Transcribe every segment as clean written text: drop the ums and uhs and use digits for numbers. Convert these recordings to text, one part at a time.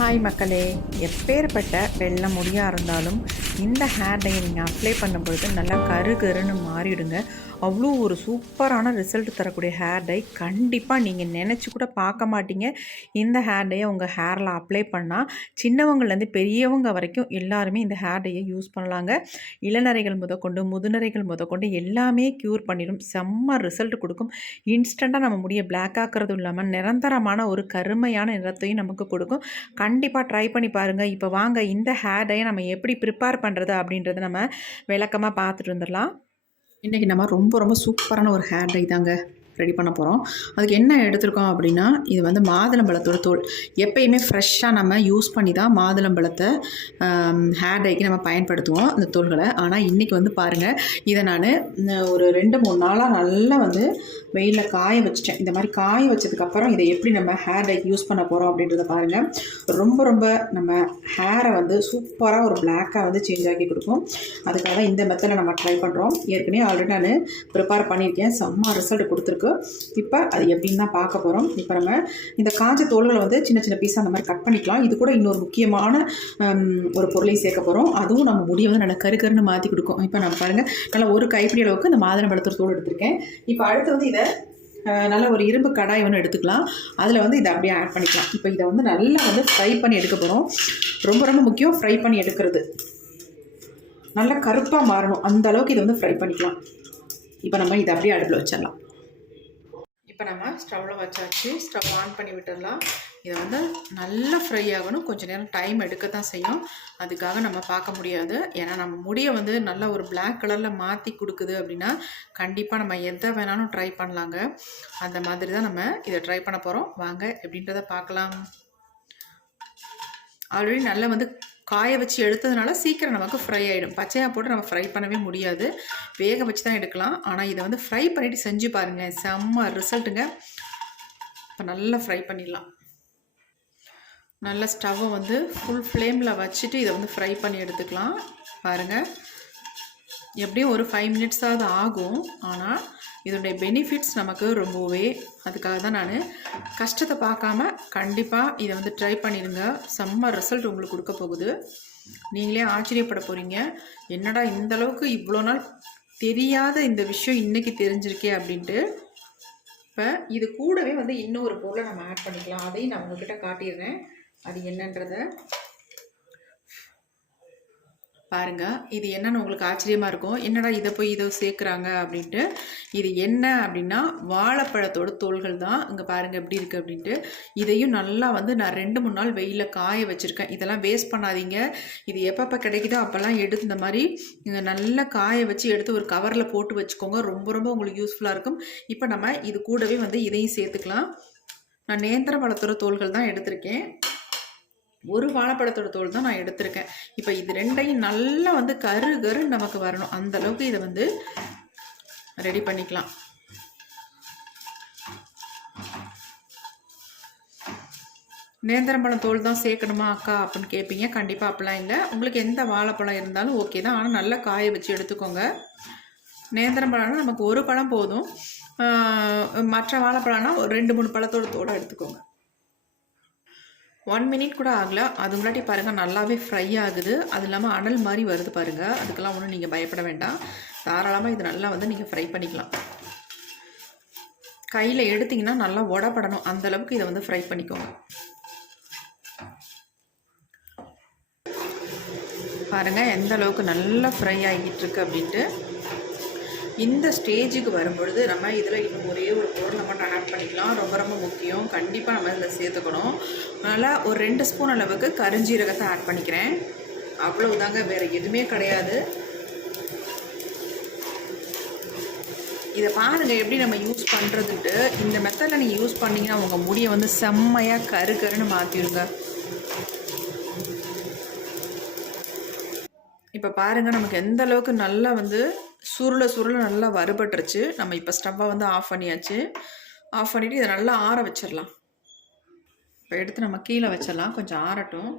Hi மக்களே, எப்பேற்பட்ட வெள்ளை முடியாக இருந்தாலும் இந்த ஹேர் டையை நீங்கள் அப்ளை பண்ணும்பொழுது நல்லா கருன்னு மாறிடுங்க. அவ்வளோ ஒரு சூப்பரான ரிசல்ட் தரக்கூடிய ஹேர் டை. கண்டிப்பாக நீங்கள் நினச்சி கூட பார்க்க மாட்டீங்க. இந்த ஹேர் டையை உங்கள் ஹேரில் அப்ளை பண்ணால் சின்னவங்கள்லேருந்து பெரியவங்க வரைக்கும் எல்லாருமே இந்த ஹேர் டையை யூஸ் பண்ணலாங்க. இளநரைகள் முதற்கொண்டு முதுநரைகள் முதற்கொண்டு எல்லாமே க்யூர் பண்ணிடும். செம்ம ரிசல்ட் கொடுக்கும். இன்ஸ்டண்ட்டாக நம்ம முடியை பிளாக் ஆக்கிறதும் இல்லாமல் நிரந்தரமான ஒரு கருமையான நிறத்தையும் நமக்கு கொடுக்கும். கண்டிப்பாக ட்ரை பண்ணி பாருங்கள். இப்போ வாங்க இந்த ஹேர் டையை நம்ம எப்படி ப்ரிப்பேர் பண்ணுறது அப்படின்றத நம்ம விளக்கமாக பார்த்துட்டு வந்துடலாம். இன்றைக்கி நம்ம ரொம்ப சூப்பரான ஒரு ஹேர் டை தாங்க ரெடி பண்ண போகிறோம். அதுக்கு என்ன எடுத்துருக்கோம் அப்படின்னா, இது வந்து மாதுளம்பழத்தோட தோல். எப்பயுமே ஃப்ரெஷ்ஷாக நம்ம யூஸ் பண்ணி தான் மாதுளம்பழத்தை ஹேர் டைக்கு நம்ம பயன்படுத்துவோம் இந்த தோள்களை. ஆனால் இன்றைக்கி வந்து பாருங்கள், இதை நான் ஒரு 2-3 நாளாக நல்லா வந்து வெயிலில் காய வச்சுட்டேன். இந்த மாதிரி காய வச்சதுக்கப்புறம் இதை எப்படி நம்ம ஹேர் டைக்கு யூஸ் பண்ண போகிறோம் அப்படின்றத பாருங்கள். ரொம்ப நம்ம ஹேரை வந்து சூப்பராக ஒரு பிளாக்காக வந்து சேஞ்ச் ஆக்கி கொடுக்கும். அதுக்காக தான் இந்த மெத்தடில் நம்ம ட்ரை பண்ணுறோம். ஏற்கனவே ஆல்ரெடி நான் ப்ரிப்பேர் பண்ணியிருக்கேன். செம்ம ரிசல்ட் கொடுத்துருக்கு. இப்போ அது எப்படின்னு தான் பார்க்க போகிறோம். இப்போ நம்ம இந்த காஞ்ச தோல்களை வந்து சின்ன பீஸாக அந்த மாதிரி கட் பண்ணிக்கலாம். இது கூட இன்னொரு முக்கியமான ஒரு பொருளையும் சேர்க்க போகிறோம். அதுவும் நம்ம முடியை வந்து நல்லா கருன்னு மாற்றி கொடுக்கும். இப்போ நம்ம பாருங்கள், நல்லா ஒரு கைப்பிடி அளவுக்கு இந்த மாதுளம்பழத்தோட தோல் எடுத்திருக்கேன். இப்போ அடுத்து வந்து இதை நல்ல ஒரு இரும்பு கடாய் ஒன்று எடுத்துக்கலாம். அதில் வந்து இதை அப்படியே ஆட் பண்ணிக்கலாம். இப்போ இதை வந்து நல்லா வந்து ஃப்ரை பண்ணி எடுக்க போகிறோம். ரொம்ப முக்கியம் ஃப்ரை பண்ணி எடுக்கிறது. நல்லா கருப்பாக மாறணும், அந்த அளவுக்கு இதை வந்து ஃப்ரை பண்ணிக்கலாம். இப்போ நம்ம இதை அப்படியே அடுப்பில் வச்சிடலாம். இப்போ நம்ம ஸ்டவ்வில் வச்சாச்சு. ஸ்டவ் ஆன் பண்ணி விட்டுடலாம். இதை வந்து நல்லா ஃப்ரை ஆகணும். கொஞ்சம் நேரம் டைம் எடுக்க தான் செய்யும். அதுக்காக நம்ம பார்க்க முடியாது. ஏன்னா நம்ம முடியை வந்து நல்லா ஒரு பிளாக் கலரில் மாற்றி கொடுக்குது அப்படின்னா கண்டிப்பாக நம்ம எதை வேணாலும் ட்ரை பண்ணலாங்க. அந்த மாதிரி தான் நம்ம இதை ட்ரை பண்ண போகிறோம். வாங்க எப்படின்றத பார்க்கலாம். ஆல்ரெடி நல்லா வந்து காய வச்சு எடுத்ததுனால சீக்கிரம் நமக்கு ஃப்ரை ஆகிடும். பச்சையாக போட்டு நம்ம ஃப்ரை பண்ணவே முடியாது. வேக வச்சு தான் எடுக்கலாம். ஆனால் இதை வந்து ஃப்ரை பண்ணிவிட்டு செஞ்சு பாருங்கள், செம்ம ரிசல்ட்டுங்க. இப்போ நல்லா ஃப்ரை பண்ணிடலாம். நல்லா ஸ்டவ்வை வந்து ஃபுல் ஃப்ளேமில் வச்சுட்டு இதை வந்து ஃப்ரை பண்ணி எடுத்துக்கலாம். பாருங்கள், எப்படியும் ஒரு 5 மினிட்ஸாவது ஆகும். ஆனால் இதனுடைய பெனிஃபிட்ஸ் நமக்கு ரொம்பவே, அதுக்காக தான் நான் கஷ்டத்தை பார்க்காம கண்டிப்பாக இதை வந்து ட்ரை பண்ணிடுங்க. செம்ம ரிசல்ட் உங்களுக்கு கொடுக்க போகுது. நீங்களே ஆச்சரியப்பட போகிறீங்க, என்னடா இந்தளவுக்கு இவ்வளோ நாள் தெரியாத இந்த விஷயம் இன்றைக்கி தெரிஞ்சிருக்கே அப்படின்ட்டு. இப்போ இது கூடவே வந்து இன்னொரு பொருளை நம்ம ஆட் பண்ணிக்கலாம். அதையும் நான் உங்கள்கிட்ட காட்டிடுறேன், அது என்னன்றதை பாருங்கள். இது என்னன்னு உங்களுக்கு ஆச்சரியமாக இருக்கும், என்னடா இதை போய் இதை சேர்க்குறாங்க அப்படின்ட்டு. இது என்ன அப்படின்னா வாழைப்பழத்தோட தோள்கள் தான். இங்கே பாருங்கள் எப்படி இருக்குது அப்படின்ட்டு. இதையும் நல்லா வந்து நான் 2-3 நாள் வெயிலில் காய வச்சுருக்கேன். இதெல்லாம் வேஸ்ட் பண்ணாதீங்க. இது எப்பப்போ கிடைக்குதோ அப்போல்லாம் எடுத்து இந்த மாதிரி நல்லா காய வச்சு எடுத்து ஒரு கவரில் போட்டு வச்சுக்கோங்க. ரொம்ப உங்களுக்கு யூஸ்ஃபுல்லாக இருக்கும். இப்போ நம்ம இது கூடவே வந்து இதையும் சேர்த்துக்கலாம். நான் நேந்திர பழத்தோட தோள்கள் தான் எடுத்திருக்கேன். ஒரு வாழைப்பழத்தோட தோல் தான் நான் எடுத்திருக்கேன். இப்போ இது ரெண்டையும் நல்லா வந்து கரு நமக்கு வரணும். அந்த அளவுக்கு இதை வந்து ரெடி பண்ணிக்கலாம். நேந்திரம்பழம் தோல் தான் சேர்க்கணுமா அக்கா அப்படின்னு கேட்பீங்க. கண்டிப்பாக அப்படிலாம் இல்லை. உங்களுக்கு எந்த வாழைப்பழம் இருந்தாலும் ஓகே தான். ஆனால் நல்லா காய வச்சு எடுத்துக்கோங்க. நேந்திரம்பழம்னா நமக்கு ஒரு பழம் போதும். மற்ற வாழைப்பழம்னா ஒரு 2-3 பழத்தோட தோலை எடுத்துக்கோங்க. 1 மினிட் கூட ஆகலை, அது முன்னாடி பாருங்கள் நல்லாவே ஃப்ரை ஆகுது. அது இல்லாமல் அனல் மாதிரி வருது பாருங்கள். அதுக்கெல்லாம் ஒன்றும் நீங்கள் பயப்பட வேண்டாம். தாராளமாக இது நல்லா வந்து நீங்கள் ஃப்ரை பண்ணிக்கலாம். கையில் எடுத்திங்கன்னா நல்லா உடப்படணும், அந்தளவுக்கு இதை வந்து ஃப்ரை பண்ணிக்கோங்க. பாருங்கள் எந்த அளவுக்கு நல்லா ஃப்ரை ஆகிட்டு இருக்கு அப்படின்ட்டு. இந்த ஸ்டேஜுக்கு வரும்பொழுது நம்ம இதில் இன்னும் ஒரே ஒரு பொருளை மட்டும் ஆட் பண்ணிக்கலாம். ரொம்ப முக்கியம், கண்டிப்பாக நம்ம இதில் சேர்த்துக்கணும். நல்லா ஒரு 2 ஸ்பூன் அளவுக்கு கருஞ்சீரகத்தை ஆட் பண்ணிக்கிறேன். அவ்வளவுதாங்க, வேறு எதுவுமே கிடையாது. இதை பாருங்கள் எப்படி நம்ம யூஸ் பண்ணுறதுன்ட்டு. இந்த மெத்தடில் நீங்கள் யூஸ் பண்ணிங்கன்னா உங்கள் முடியை வந்து செம்மையாக கருன்னு மாற்றிடுங்க. இப்போ பாருங்கள் நமக்கு எந்த அளவுக்கு நல்லா வந்து சுருள நல்லா வறுபட்டுருச்சு. நம்ம இப்போ ஸ்டவ்வை வந்து ஆஃப் பண்ணியாச்சு. ஆஃப் பண்ணிவிட்டு இதை நல்லா ஆற வச்சிடலாம். இப்போ எடுத்து நம்ம கீழே வச்சிடலாம், கொஞ்சம் ஆறட்டும்.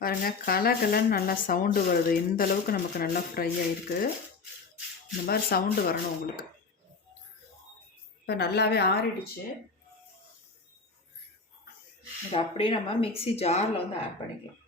பாருங்கள் கலன்னு நல்லா சவுண்டு வருது. இந்த அளவுக்கு நமக்கு நல்லா ஃப்ரை ஆகிருக்கு. இந்த மாதிரி சவுண்டு வரணும் உங்களுக்கு. இப்போ நல்லாவே ஆறிடுச்சு. இதை அப்படியே நம்ம மிக்ஸி ஜாரில் வந்து ஆட் பண்ணிக்கலாம்.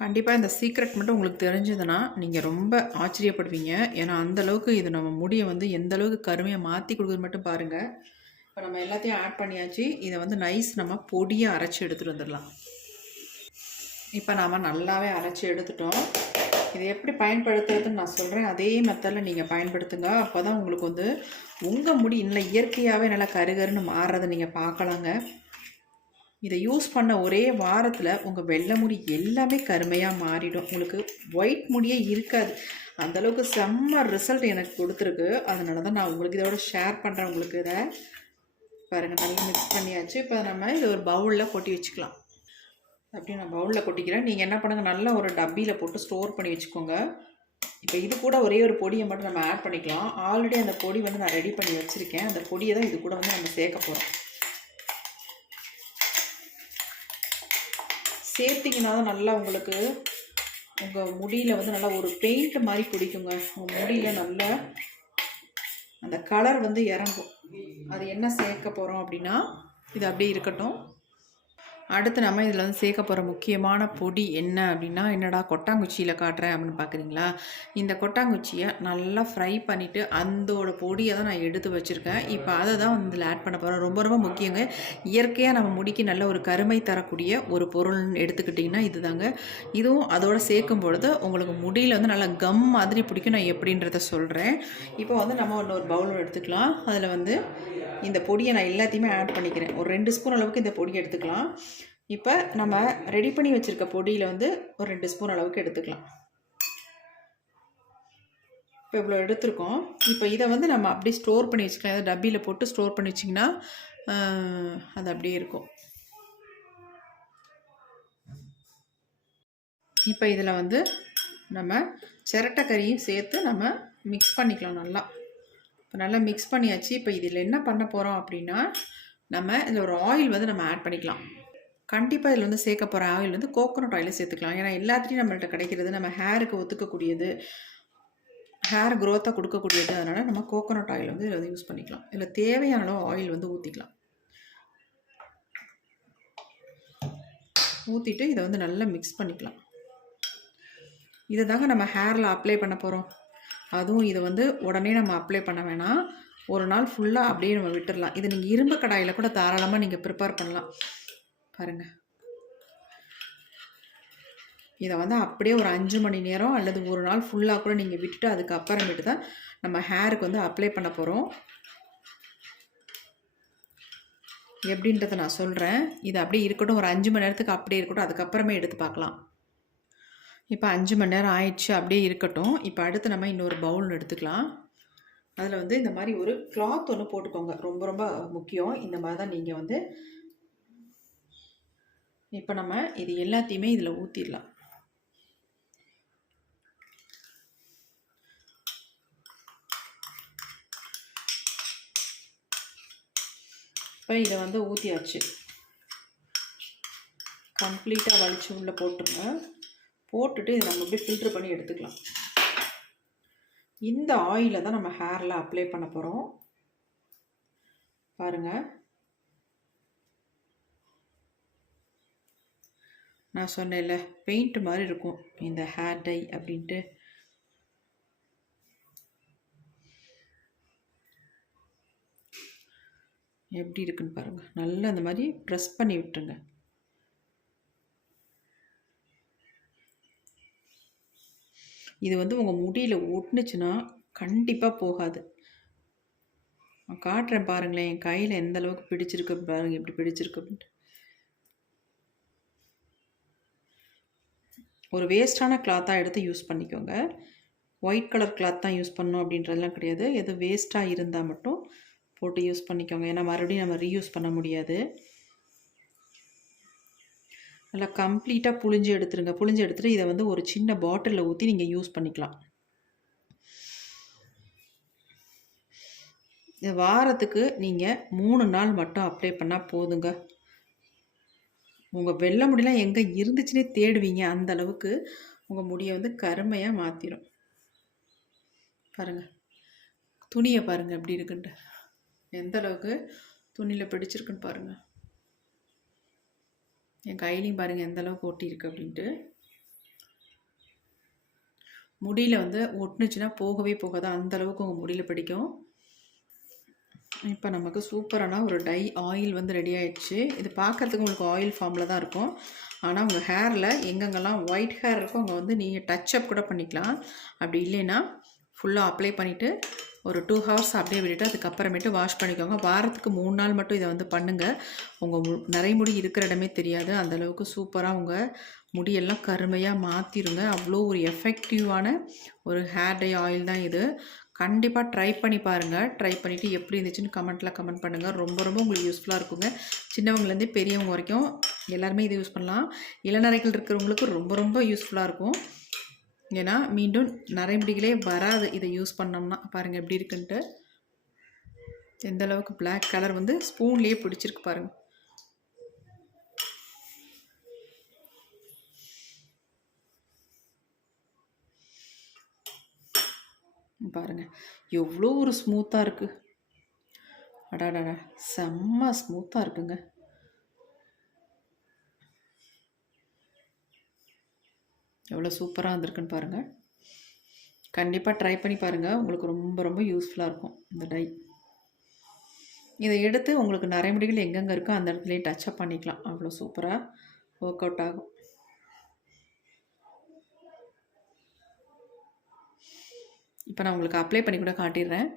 கண்டிப்பாக இந்த சீக்ரெட் மட்டும் உங்களுக்கு தெரிஞ்சதுன்னா நீங்கள் ரொம்ப ஆச்சரியப்படுவீங்க. ஏன்னா அந்தளவுக்கு இது நம்ம முடியை வந்து எந்த அளவுக்கு கருமையாக மாற்றி கொடுக்குறது மட்டும் பாருங்கள். இப்போ நம்ம எல்லாத்தையும் ஆட் பண்ணியாச்சு. இதை வந்து நைஸ் நம்ம பொடியை அரைச்சி எடுத்துகிட்டு வந்துடலாம். இப்போ நாம் நல்லாவே அரைச்சி எடுத்துட்டோம். இதை எப்படி பயன்படுத்துறதுன்னு நான் சொல்கிறேன். அதே மெத்தடில் நீங்கள் பயன்படுத்துங்க. அப்போ தான் உங்களுக்கு வந்து உங்கள் முடி இன்னும் இயற்கையாகவே நல்லா கருகருன்னு மாறுறதை நீங்கள் பார்க்கலாங்க. இதை யூஸ் பண்ண ஒரே வாரத்தில் உங்கள் வெள்ளை முடி எல்லாமே கருமையாக மாறிடும். உங்களுக்கு ஒயிட் முடியே இருக்காது. அந்தளவுக்கு செம்ம ரிசல்ட் எனக்கு கொடுத்துருக்கு. அதனால தான் நான் உங்களுக்கு இதோட ஷேர் பண்ணுறேன். உங்களுக்கு இதை பாருங்கள், நல்லா மிக்ஸ் பண்ணியாச்சு. இப்போ நம்ம இதை ஒரு பவுலில் கொட்டி வச்சுக்கலாம். அப்படியே நான் பவுலில் கொட்டிக்கிறேன். நீங்கள் என்ன பண்ணுங்கள், நல்லா ஒரு டப்பியில் போட்டு ஸ்டோர் பண்ணி வச்சுக்கோங்க. இப்போ இது கூட ஒரே ஒரு பொடியை மட்டும் நம்ம ஆட் பண்ணிக்கலாம். ஆல்ரெடி அந்த பொடி வந்து நான் ரெடி பண்ணி வச்சுருக்கேன். அந்த பொடியை தான் இது கூட வந்து நம்ம சேர்க்க போகிறோம். சேர்த்திங்கன்னா தான் நல்லா உங்களுக்கு உங்கள் முடியில் வந்து நல்லா ஒரு பெயிண்ட் மாதிரி பிடிக்குங்க. உங்கள் முடியில் நல்லா அந்த கலர் வந்து இறங்கும். அது என்ன சேர்க்க போகிறோம் அப்படின்னா, இது அப்படியே இருக்கட்டும். அடுத்து நம்ம இதில் வந்து சேர்க்க போகிற முக்கியமான பொடி என்ன அப்படின்னா, என்னடா கொட்டாங்குச்சியில் காட்டுறேன் அப்படின்னு பார்க்குறீங்களா? இந்த கொட்டாங்குச்சியை நல்லா ஃப்ரை பண்ணிவிட்டு அந்தோட பொடியை தான் நான் எடுத்து வச்சுருக்கேன். இப்போ அதை தான் வந்து இதில் ஆட் பண்ண போகிறேன். ரொம்ப ரொம்ப முக்கியங்க. இயற்கையாக நம்ம முடிக்கு நல்ல ஒரு கருமை தரக்கூடிய ஒரு பொருள் எடுத்துக்கிட்டிங்கன்னா இது தாங்க. இதுவும் அதோடு சேர்க்கும் பொழுது உங்களுக்கு முடியில் வந்து நல்லா கம் மாதிரி பிடிக்கும். நான் எப்படின்றத சொல்கிறேன். இப்போ வந்து நம்ம இன்னொரு பவுல் எடுத்துக்கலாம். அதில் வந்து இந்த பொடியை நான் எல்லாத்தையுமே ஆட் பண்ணிக்கிறேன். ஒரு 2 ஸ்பூன் அளவுக்கு இந்த பொடியை எடுத்துக்கலாம். இப்போ நம்ம ரெடி பண்ணி வச்சுருக்க பொடியில் வந்து ஒரு 2 ஸ்பூன் அளவுக்கு எடுத்துக்கலாம். இப்போ இவ்வளோ எடுத்துருக்கோம். இப்போ இதை வந்து நம்ம அப்படியே ஸ்டோர் பண்ணி வச்சுக்கலாம். ஏதாவது டப்பியில் போட்டு ஸ்டோர் பண்ணி வச்சிங்கன்னா அது அப்படியே இருக்கும். இப்போ இதில் வந்து நம்ம சிரட்டைக்கறியும் சேர்த்து நம்ம மிக்ஸ் பண்ணிக்கலாம் நல்லா. இப்போ நல்லா மிக்ஸ் பண்ணியாச்சு. இப்போ இதில் என்ன பண்ண போகிறோம் அப்படின்னா, நம்ம இதில் ஒரு ஆயில் வந்து நம்ம ஆட் பண்ணிக்கலாம். கண்டிப்பாக இதில் வந்து சேர்க்க போகிற ஆயில் வந்து கோகோனட் ஆயிலை சேர்த்துக்கலாம். ஏன்னா எல்லாத்துலேயும் நம்மள்ட்ட கிடைக்கிறது நம்ம ஹேருக்கு ஒத்துக்கக்கூடியது, ஹேர் க்ரோத்தாக கொடுக்கக்கூடியது. அதனால் நம்ம கோகோனட் ஆயில் வந்து இதில் வந்து யூஸ் பண்ணிக்கலாம். இதில் தேவையான அளவு ஆயில் வந்து ஊற்றிக்கலாம். ஊற்றிட்டு இதை வந்து நல்லா மிக்ஸ் பண்ணிக்கலாம். இதை தாங்க நம்ம ஹேரில் அப்ளை பண்ண போகிறோம். அதுவும் இதை வந்து உடனே நம்ம அப்ளை பண்ண வேணாம். ஒரு நாள் ஃபுல்லாக அப்படியே நம்ம விட்டுடலாம். இதை நீங்கள் இரும்பு கடாயில் கூட தாராளமாக நீங்கள் ப்ரிப்பேர் பண்ணலாம். பாருங்கள், இதை வந்து அப்படியே ஒரு 5 மணி நேரம் அல்லது ஒரு நாள் ஃபுல்லாக கூட நீங்கள் விட்டுட்டு அதுக்கப்புறமேட்டு தான் நம்ம ஹேருக்கு வந்து அப்ளை பண்ண போகிறோம். எப்படின்றத நான் சொல்கிறேன். இது அப்படியே இருக்கட்டும். ஒரு 5 மணி நேரத்துக்கு அப்படியே இருக்கட்டும். அதுக்கப்புறமே எடுத்து பார்க்கலாம். இப்போ 5 மணி நேரம் ஆயிடுச்சு. அப்படியே இருக்கட்டும். இப்போ அடுத்து நம்ம இன்னொரு பவுல் எடுத்துக்கலாம். அதில் வந்து இந்த மாதிரி ஒரு கிளாத் ஒன்று போட்டுக்கோங்க. ரொம்ப ரொம்ப முக்கியம். இந்த மாதிரி தான் நீங்கள் வந்து இப்போ நம்ம இது எல்லாத்தையுமே இதில் ஊற்றிடலாம். இப்போ இதை வந்து ஊற்றியாச்சு. கம்ப்ளீட்டாக வலிச்சு உள்ளே போட்டுருங்க. போட்டுட்டு இதை நம்ம அப்படியே ஃபில்ட்ரு பண்ணி எடுத்துக்கலாம். இந்த ஆயிலை தான் நம்ம ஹேரில் அப்ளை பண்ண போகிறோம். பாருங்கள், நான் சொன்னேன்ல பெயிண்ட் மாதிரி இருக்கும் இந்த ஹேர் டை அப்படின்ட்டு. எப்படி இருக்குன்னு பாருங்கள். நல்லா இந்த மாதிரி ப்ரெஸ் பண்ணி விட்டுருங்க. இது வந்து உங்கள் முடியில் ஒட்டுனுச்சுன்னா கண்டிப்பாக போகாது. நான் காட்டுறேன் பாருங்களேன். என் கையில் எந்த அளவுக்கு பிடிச்சிருக்கு பாருங்கள். எப்படி பிடிச்சிருக்கு அப்படின்ட்டு. ஒரு வேஸ்ட்டான கிளாத்தாக எடுத்து யூஸ் பண்ணிக்கோங்க. ஒயிட் கலர் கிளாத் தான் யூஸ் பண்ணணும் அப்படின்றதெல்லாம் கிடையாது. எது வேஸ்ட்டாக இருந்தால் மட்டும் போட்டு யூஸ் பண்ணிக்கோங்க. ஏன்னா மறுபடியும் நம்ம ரீயூஸ் பண்ண முடியாது. நல்லா கம்ப்ளீட்டாக புழிஞ்சு எடுத்துருங்க. புழிஞ்சு எடுத்துகிட்டு இதை வந்து ஒரு சின்ன பாட்டிலில் ஊற்றி நீங்கள் யூஸ் பண்ணிக்கலாம். வாரத்துக்கு நீங்கள் 3 நாள் மட்டும் அப்ளை பண்ணால் போதுங்க. உங்கள் வெள்ளை முடியெலாம் எங்கே இருந்துச்சுன்னே தேடுவீங்க. அந்த அளவுக்கு உங்கள் முடியை வந்து கருமையாக மாற்றிடும். பாருங்கள், துணியை பாருங்கள் எப்படி இருக்குன்ட்டு, எந்த அளவுக்கு துணியில் பிடிச்சிருக்குன்னு பாருங்கள். என் கையிலையும் பாருங்கள் எந்த அளவுக்கு ஒட்டியிருக்கு அப்படின்ட்டு. முடியில் வந்து ஒட்டுனுச்சுன்னா போகவே போகாது, அந்தளவுக்கு உங்கள் முடியில் பிடிக்கும். இப்போ நமக்கு சூப்பரான ஒரு டை ஆயில் வந்து ரெடி ஆகிடுச்சு. இது பார்க்குறதுக்கு உங்களுக்கு ஆயில் ஃபார்மில் தான் இருக்கும். ஆனால் உங்கள் ஹேரில் எங்கெங்கெல்லாம் ஒயிட் ஹேர் இருக்கோ அங்கே வந்து நீங்கள் டச்சப் கூட பண்ணிக்கலாம். அப்படி இல்லைன்னா ஃபுல்லாக அப்ளை பண்ணிவிட்டு ஒரு 2 ஹவர்ஸ் அப்படியே விட்டுட்டு அதுக்கப்புறமேட்டு வாஷ் பண்ணிக்கோங்க. வாரத்துக்கு 3 நாள் மட்டும் இதை வந்து பண்ணுங்கள். உங்கள் நரைமுடி இருக்கிற இடமே தெரியாது. அந்தளவுக்கு சூப்பராக உங்கள் முடியெல்லாம் கருமையாக மாற்றிடுங்க. அவ்வளோ ஒரு எஃபெக்டிவான ஒரு ஹேர் டை ஆயில் தான் இது. கண்டிப்பாக ட்ரை பண்ணி பாருங்கள். ட்ரை பண்ணிவிட்டு எப்படி இருந்துச்சுன்னு கமெண்ட்டில் கமெண்ட் பண்ணுங்கள். ரொம்ப ரொம்ப உங்களுக்கு யூஸ்ஃபுல்லாக இருக்குங்க. சின்னவங்கலேருந்து பெரியவங்க வரைக்கும் எல்லாருமே இதை யூஸ் பண்ணலாம். இளநரைகள் இருக்கிறவங்களுக்கு ரொம்ப ரொம்ப யூஸ்ஃபுல்லாக இருக்கும். ஏன்னா மீண்டும் நரைமுடிகளே வராது இதை யூஸ் பண்ணோம்னா. பாருங்கள் எப்படி இருக்குன்ட்டு, எந்த அளவுக்கு பிளாக் கலர் வந்து ஸ்பூன்லேயே பிடிச்சிருக்கு பாருங்கள். பாருங்கள் எவ்வளோ ஒரு ஸ்மூத்தாக இருக்குது. அடாடாடா, செம்ம ஸ்மூத்தாக இருக்குங்க. எவ்வளோ சூப்பராக வந்திருக்குன்னு பாருங்கள். கண்டிப்பாக ட்ரை பண்ணி பாருங்கள். உங்களுக்கு ரொம்ப ரொம்ப யூஸ்ஃபுல்லாக இருக்கும் இந்த டை. இதை எடுத்து உங்களுக்கு நரைமுடிகள் எங்கெங்கே இருக்கோ அந்த இடத்துலையே டச்சப் பண்ணிக்கலாம். அவ்வளோ சூப்பராக ஒர்க் அவுட் ஆகும். இப்போ நான் உங்களுக்கு அப்ளை பண்ணி கூட காட்டிடுறேன்.